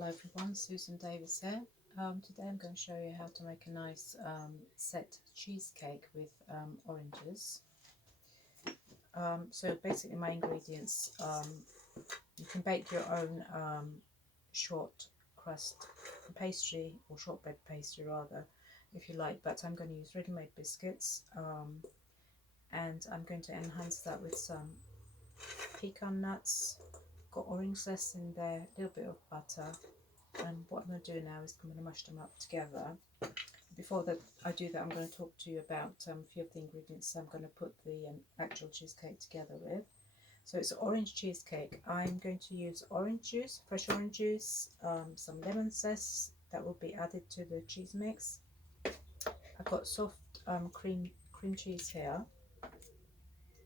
Hello everyone, Susan Davis here. Today I'm going to show you how to make a nice set cheesecake with oranges. So basically my ingredients, you can bake your own short crust pastry, or shortbread pastry rather, if you like, but I'm going to use ready-made biscuits, and I'm going to enhance that with some pecan nuts. Got orange zest in there, a little bit of butter, and what I'm going to do now is I'm going to mash them up together. Before that I do that, I'm going to talk to you about a few of the ingredients I'm going to put the actual cheesecake together with. So it's orange cheesecake. I'm going to use orange juice, fresh orange juice, some lemon zest that will be added to the cheese mix. I've got soft cream cheese here,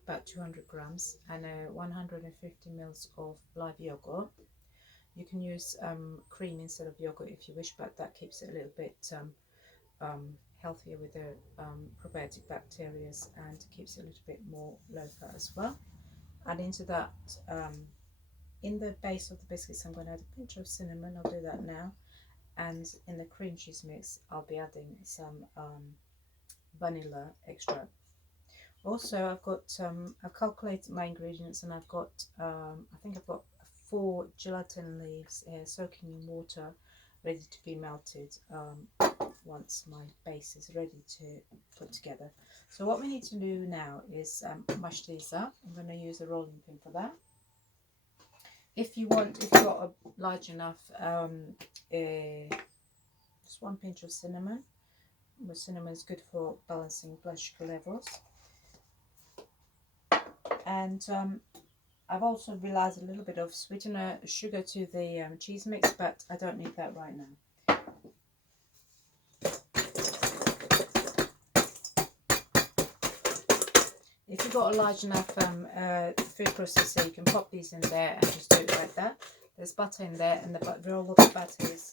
about 200 grams, and 150 mils of live yogurt. You can use cream instead of yogurt if you wish, but that keeps it a little bit healthier with the probiotic bacteria, and keeps it a little bit more low fat as well. And into that, in the base of the biscuits, I'm going to add a pinch of cinnamon. I'll do that now. And in the cream cheese mix, I'll be adding some vanilla extract. Also, I've calculated my ingredients, and I've got I think I've got 4 gelatin leaves here soaking in water, ready to be melted once my base is ready to put together. So what we need to do now is mash these up. I'm going to use a rolling pin for that. If you've got a large enough, just 1 pinch of cinnamon. The cinnamon is good for balancing blood sugar levels. And I've also realised a little bit of sweetener sugar to the cheese mix, but I don't need that right now. If you've got a large enough food processor, you can pop these in there and just do it like that. There's butter in there, and all of the butters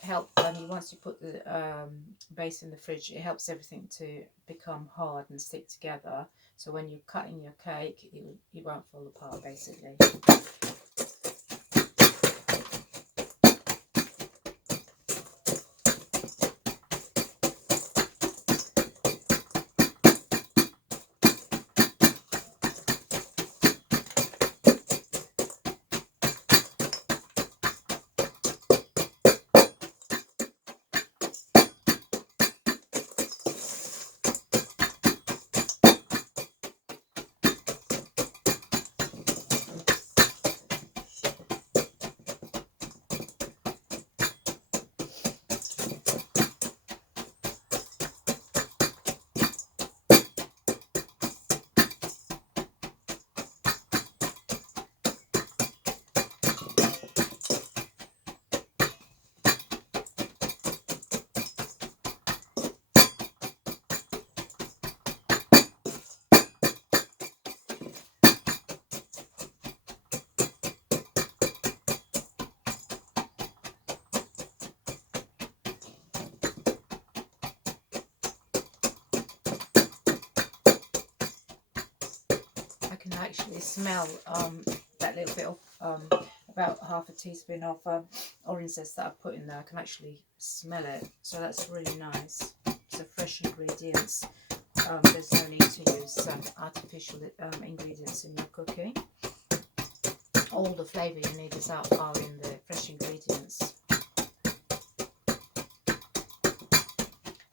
help once you put the base in the fridge, it helps everything to become hard and stick together. So when you're cutting your cake, it won't fall apart, basically. Can actually smell that little bit of about half a teaspoon of orange zest that I put in there. I can actually smell it, so that's really nice. So fresh ingredients. There's no need to use artificial ingredients in your cooking. All the flavour you need are in the fresh ingredients.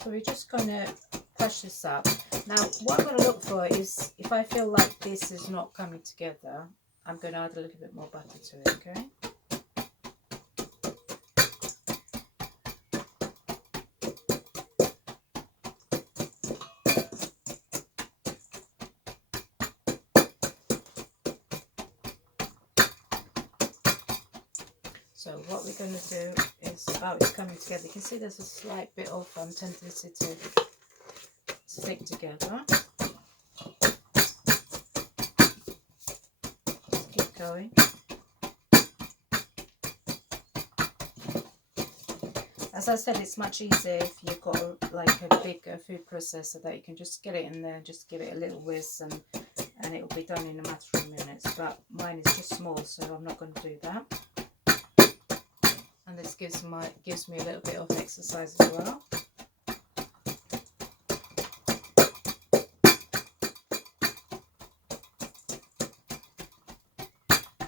So we're just going to crush this up. Now what I'm going to look for is, if I feel like this is not coming together, I'm going to add a little bit more butter to it, okay? So what we're going to do is, it's coming together. You can see there's a slight bit of tendency to stick together. Just keep going. As I said, it's much easier if you've got a big food processor, that you can just get it in there and just give it a little whiz, and it will be done in a matter of minutes. But mine is just small, so I'm not going to do that. and this gives me a little bit of exercise as well.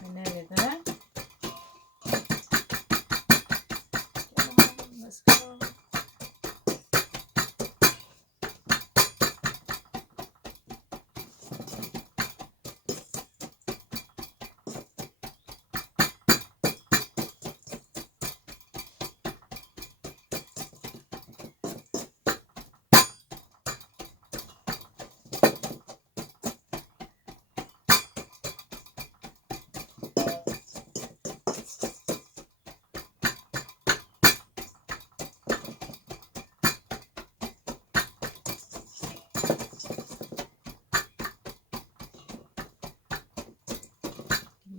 We're nearly there. Come on, let's go.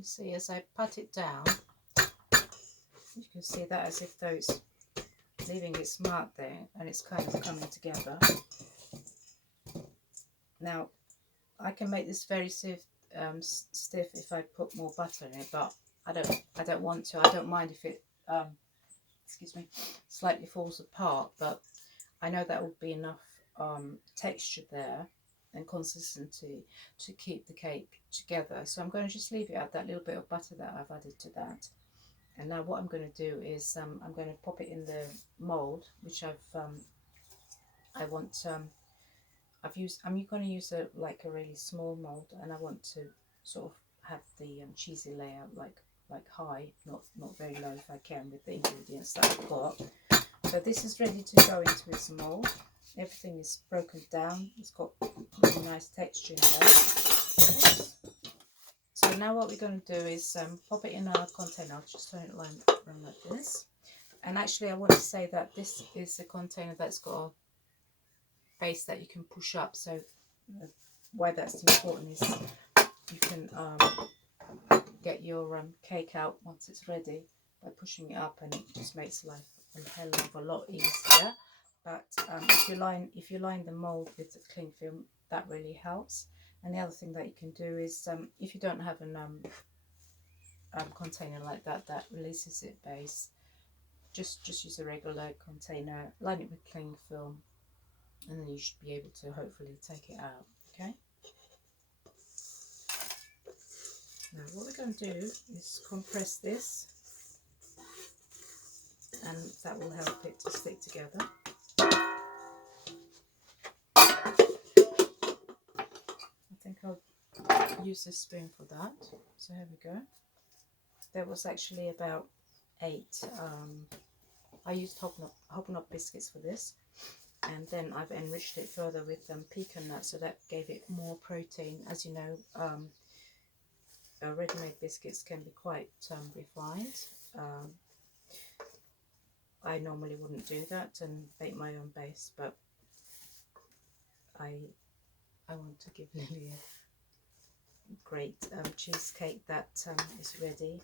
See, as I pat it down, you can see that as if though it's leaving its mark there, and it's kind of coming together. Now I can make this very stiff if I put more butter in it, but I don't want to. I don't mind if it excuse me, slightly falls apart, but I know that would be enough texture there and consistency to keep the cake together. So I'm going to just leave it at that little bit of butter that I've added to that. And now what I'm going to do is I'm going to pop it in the mold, which I'm going to use like a really small mold, and I want to sort of have the cheesy layer like high, not very low if I can, with the ingredients that I've got. So this is ready to go into its mold. Everything is broken down. It's got really nice texture in there. Oops. So now what we're going to do is pop it in our container. I'll just turn it around like this. And actually I want to say that this is a container that's got a base that you can push up. So why that's important is you can get your cake out once it's ready by pushing it up, and it just makes life a hell of a lot easier. But if you line the mold with the cling film, that really helps. And the other thing that you can do is if you don't have a container like that releases it base, just use a regular container, line it with cling film, and then you should be able to hopefully take it out. Okay. Now what we're going to do is compress this, and that will help it to stick together. I think I'll use this spoon for that. So here we go. There was actually about 8. I used Hobnob biscuits for this, and then I've enriched it further with pecan nuts, so that gave it more protein. As you know, ready-made biscuits can be quite refined. I normally wouldn't do that and bake my own base, but I want to give Lily a great cheesecake that is ready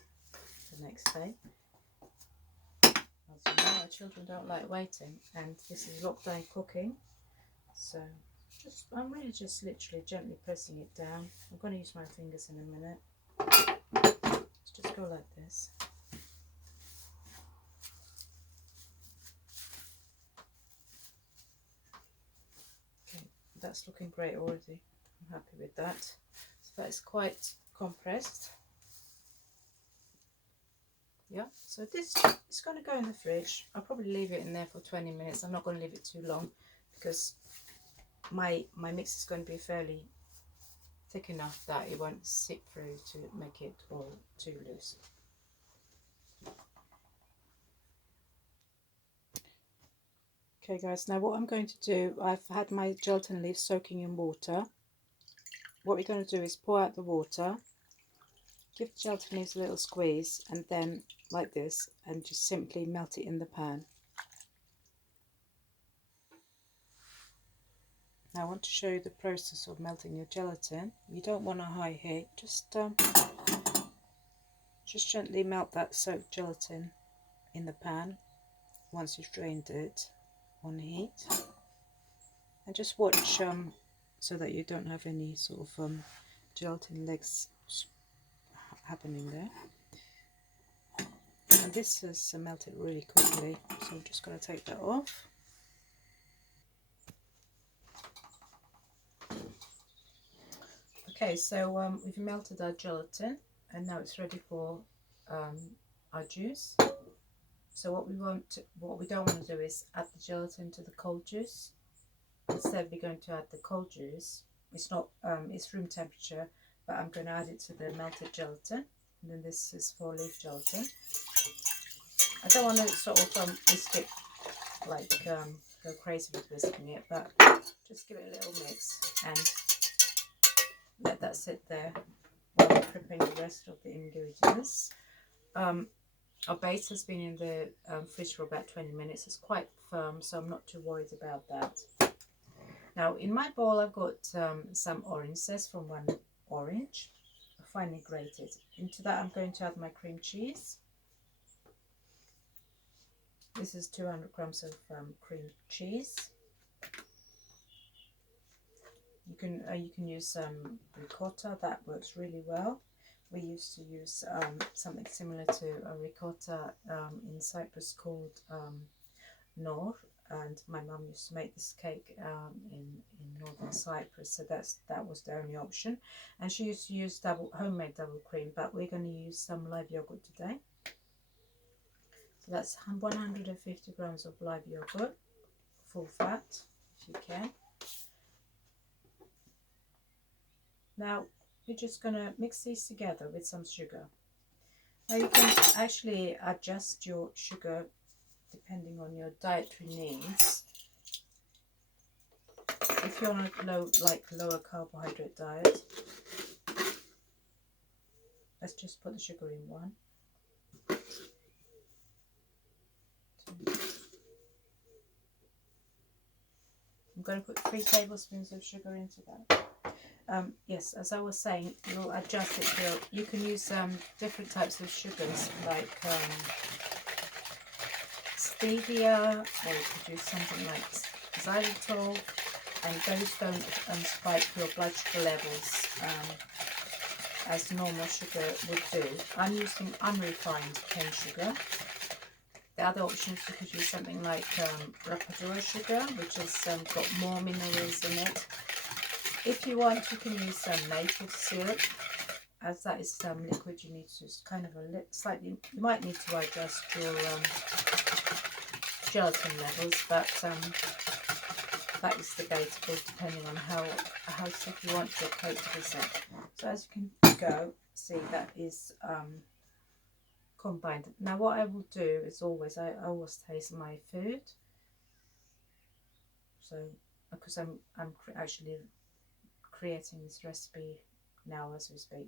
the next day. As you know, our children don't like waiting, and this is lockdown cooking, so I'm really just literally gently pressing it down. I'm going to use my fingers in a minute. Let's just go like this. Okay, that's looking great already. I'm happy with that. So that is quite compressed. Yeah, so this is going to go in the fridge. I'll probably leave it in there for 20 minutes. I'm not going to leave it too long because my mix is going to be fairly thick enough that it won't seep through to make it all too loose. Okay guys, now what I'm going to do, I've had my gelatin leaves soaking in water. What we're going to do is pour out the water, give the gelatin leaves a little squeeze, and then like this, and just simply melt it in the pan. Now I want to show you the process of melting your gelatin. You don't want a high heat, just gently melt that soaked gelatin in the pan once you've drained it on heat, and just watch so that you don't have any sort of gelatin legs happening there. And this has melted really quickly, so I'm just going to take that off. Okay, so we've melted our gelatin, and now it's ready for our juice. So what we don't want to do is add the gelatin to the cold juice. Instead, we're going to add the cold juice. It's not, it's room temperature, but I'm going to add it to the melted gelatin. And then this is 4-leaf gelatin. I don't want to sort of whisk it, like go crazy with whisking it, but just give it a little mix and let that sit there while we're preparing the rest of the ingredients. Our base has been in the fridge for about 20 minutes. It's quite firm, so I'm not too worried about that. Now in my bowl I've got some orange zest from one orange, finely grated. Into that I'm going to add my cream cheese. This is 200 grams of cream cheese. You can use ricotta, that works really well. We used to use something similar to a ricotta in Cyprus called Nor, and my mum used to make this cake in northern Cyprus, so that was the only option. And she used to use homemade double cream, but we're going to use some live yogurt today. So that's 150 grams of live yogurt, full fat, if you can. Now you're just going to mix these together with some sugar. Now you can actually adjust your sugar depending on your dietary needs. If you're on a lower carbohydrate diet, let's just put the sugar in 1, 2. I'm going to put 3 tablespoons of sugar into that. Yes, as I was saying, you'll adjust it to, you can use different types of sugars like stevia, or you could use something like xylitol, and those don't spike your blood sugar levels as normal sugar would do. I'm using unrefined cane sugar. The other options, you could use something like rapadura sugar, which has got more minerals in it. If you want, you can use some maple syrup. As that is liquid, you need to kind of slightly, you might need to adjust your gelatin levels, but that is debatable depending on how thick you want your cake to be set. So as you can see that is combined. Now what I will do is I always taste my food. So because I'm actually creating this recipe now as we speak.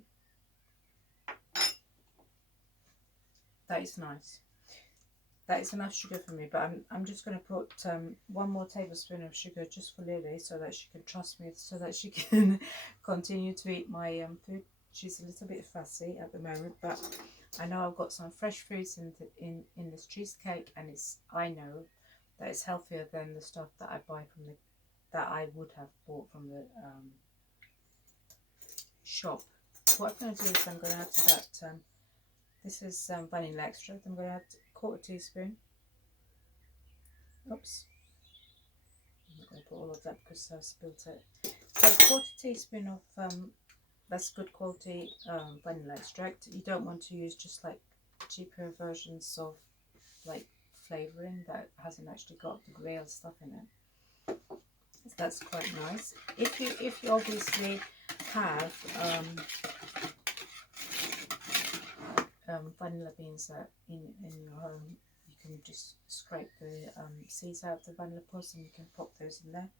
That is nice. That is enough sugar for me, but I'm just going to put 1 more tablespoon of sugar just for Lily, so that she can trust me, so that she can continue to eat my food. She's a little bit fussy at the moment, but I know I've got some fresh fruits in this cheesecake, and I know that it's healthier than the stuff that I buy that I would have bought from the shop. What I'm going to do is I'm going to add to that. This is vanilla extract. I'm going to add 1/4 teaspoon. Oops. I'm not going to put all of that because I spilt it. So 1/4 teaspoon of that's good quality vanilla extract. You don't want to use just like cheaper versions of like flavouring that hasn't actually got the real stuff in it. So that's quite nice. If you obviously have vanilla beans in your home, you can just scrape the seeds out of the vanilla pods and you can pop those in there.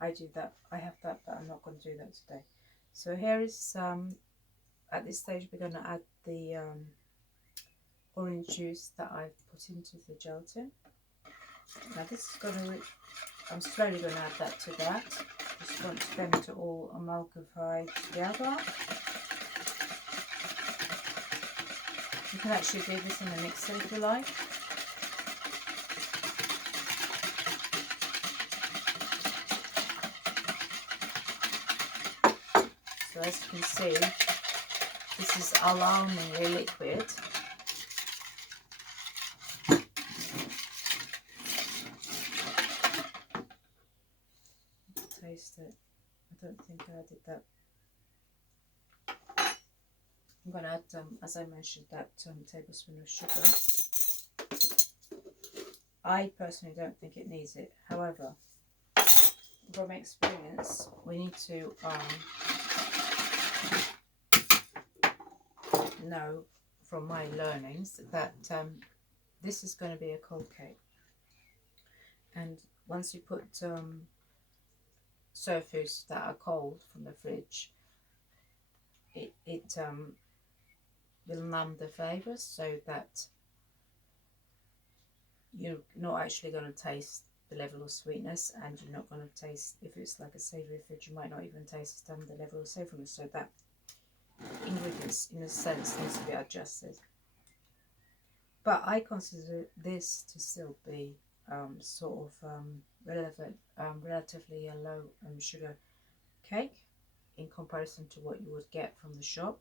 I do that. I have that, but I'm not going to do that today. So here is at this stage we're going to add the orange juice that I've put into the gelatin. Now this is going to, I'm slowly going to add that to that. Just want them to all amalgamate together. You can actually do this in a mixer if you like. So as you can see, this is alarmingly liquid. it? I don't think I added that. I'm going to add, as I mentioned, that tablespoon of sugar. I personally don't think it needs it. However, from experience, we need to know from my learnings that this is going to be a cold cake. And once you put serve foods that are cold from the fridge, it will numb the flavours so that you're not actually going to taste the level of sweetness, and you're not going to taste, if it's like a savoury food, you might not even taste the level of savouriness. So that ingredients, in a sense, needs to be adjusted. But I consider this to still be sort of relatively a low sugar cake in comparison to what you would get from the shop.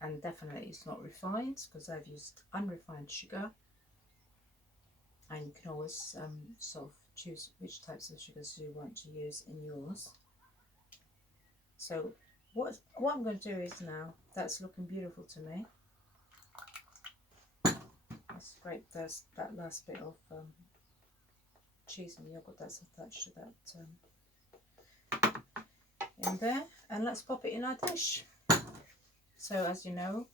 And definitely it's not refined, because I've used unrefined sugar. And you can always sort of choose which types of sugars you want to use in yours. So what I'm going to do is, now that's looking beautiful to me, I'll scrape that last bit of cheese and yogurt that's attached to that in there, and let's pop it in our dish. So as you know,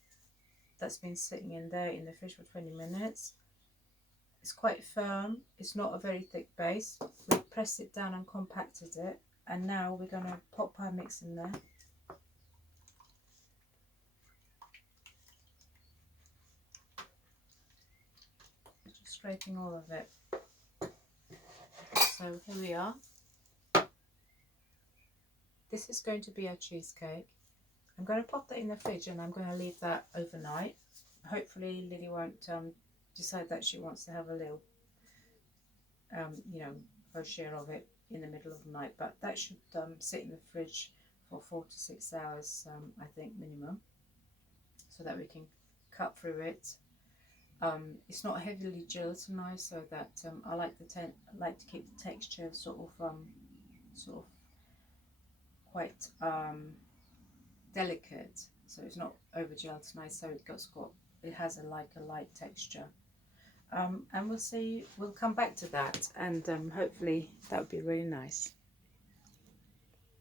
that's been sitting in there in the fridge for 20 minutes. It's quite firm, it's not a very thick base. We pressed it down and compacted it, and now we're going to pop our mix in there. Just scraping all of it. So here we are. This is going to be our cheesecake. I'm going to pop that in the fridge, and I'm going to leave that overnight. Hopefully Lily won't decide that she wants to have a little, her share of it in the middle of the night. But that should sit in the fridge for 4 to 6 hours, I think, minimum, so that we can cut through it. It's not heavily gelatinized, so that I like to keep the texture sort of quite delicate, so it's not over gelatinized, so it has a light texture. And we'll come back to that, and hopefully that would be really nice.